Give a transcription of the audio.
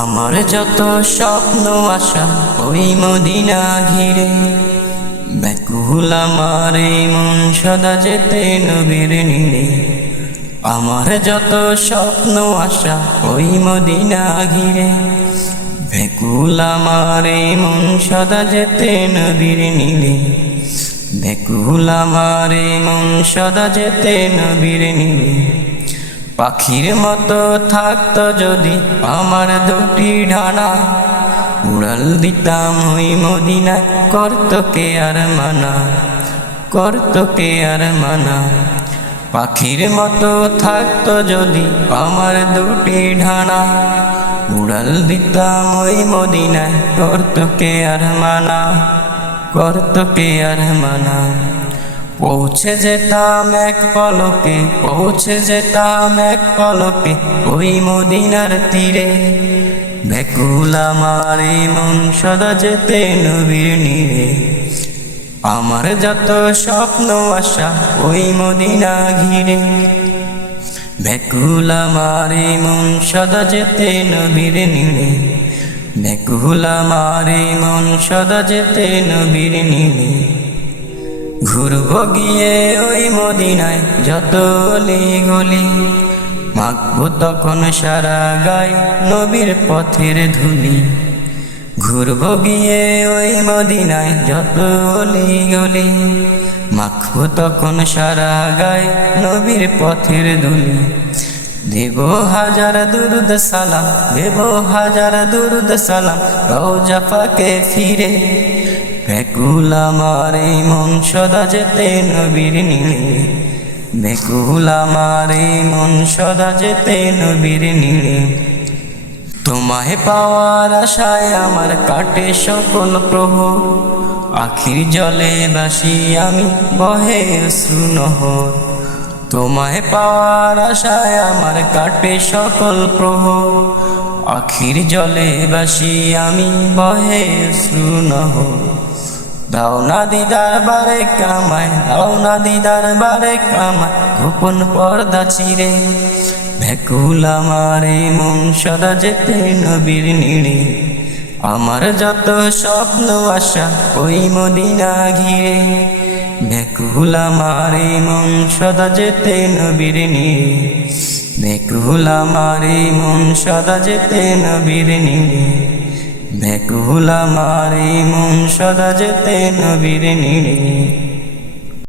আমার যত স্বপ্ন আশা ওই মদিনা ঘিরে, ব্যাকুল আমার এই মন সদা যেতে নবীর নীড়ে। আমার যত স্বপ্ন আশা ওই মদিনা ঘিরে, ব্যাকুল আমার এই মন সদা যেতে নবীর নীড়ে। ব্যাকুল আমার এই মন সদা যেতে নবীর নীড়ে। পাখির মতো থাকতো যদি আমার দুটি ডানা, উড়াল দিতাম ওই মদিনায়, করতো কে আর মানা, করতো কে আর মানা। পাখির মতো থাকতো যদি আমার দুটি ডানা, উড়াল দিতাম ওই মদিনায়, করতো কে আর মানা, করতো কে আর মানা। পৌঁছে যেতাম এক পলকে, পৌঁছে যেতাম এক পলকে ওই মদিনার তীরে। ব্যাকুল আমার এই মন সদা যেতে নবীর নীড়ে। আমার যত স্বপ্ন আশা ওই মদিনা ঘিরে, ব্যাকুল আমার এই মন সদা যেতে নবীর নীড়ে। ব্যাকুল আমার এই মন সদা যেতে নবীর নীড়ে। ঘুরবো গিয়ে ওই মদিনায় যত অলি গলি, মাখবো তখন সারা গায়ে নবীর পথের ধুলি। ঘুরবো গিয়ে ওই মদিনায় যত অলি গলি, মাখবো তখন সারা গায়ে নবীর পথের ধুলি। দেব হাজার দুরুদ সালাম, দেব হাজার দুরুদ সালাম রওজা পাকে ফিরে। ব্যাকুল আমার এই মন সদা যেতে নবীর নীড়ে। ব্যাকুল আমার এই মন সদা যেতে নবীর নীড়ে। তোমায় পাওয়ার আশায় আমার কাটে সকল প্রহর, আখির জলে বাসি আমি বহে অশ্রু নহর। তোমায় পাওয়ার আশায় আমার কাটে সকল প্রহর, আখির জলে বাসি আমি বহে অশ্রু নহর। দাও না দিদার বারে কামায়, দাও না দিদার বারে কামায় গোপন পর্দা চিরে। ব্যাকুল আমার এই মন সদা যেতে নবীর নীড়ে। আমার যত স্বপ্ন আশা ওই মদিনা ঘিরে, ব্যাকুল আমার এই মন সদা যেতে নবীর নীড়ে। ব্যাকুল আমার এই মন সদা যেতে নবীর নীড়ে। ব্যাকুল আমার এই মন সদা যেতে নবীর নীড়ে।